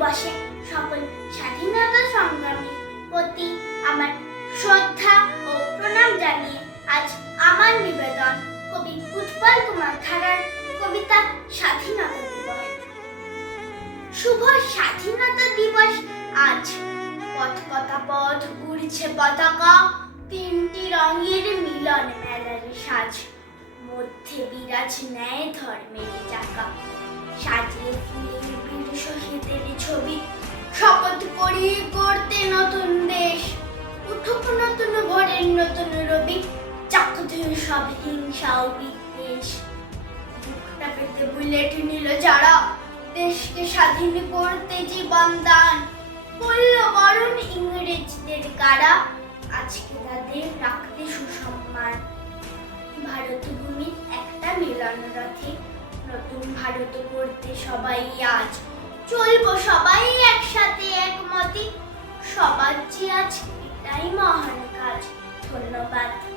দিবসে সকল স্বাধীনতা সংগ্রামী প্রতি আমার শ্রদ্ধা ও প্রণাম জানিয়ে আজ আমার নিবেদন কবি উৎপল কুমার খাড়ার কবিতা স্বাধীনতা দিবস। শুভ স্বাধীনতা দিবস আজ। পথ কথা পথ উড়ছে পতাকা, তিনটি রঙের মিলন মেলার সাজ। মধ্যে বিরাজ ন্যায় ধর্মের চাকা। সাজিয়ে ফুলের সব হিংসা বিদ্বেষ পেতে বুলেট নিল যারা। দেশকে স্বাধীন করতে জীবন দান বরণ ইংরেজদের কারা। আজকে তাদের রাখতে সুসম্মান। ভারত ভূমির একটা মিলন রথে নতুন ভারত করতে সবাই আজ। চলবো সবাই একসাথে একমতে। সবার যে আজ এটাই মহান কাজ। ধন্যবাদ।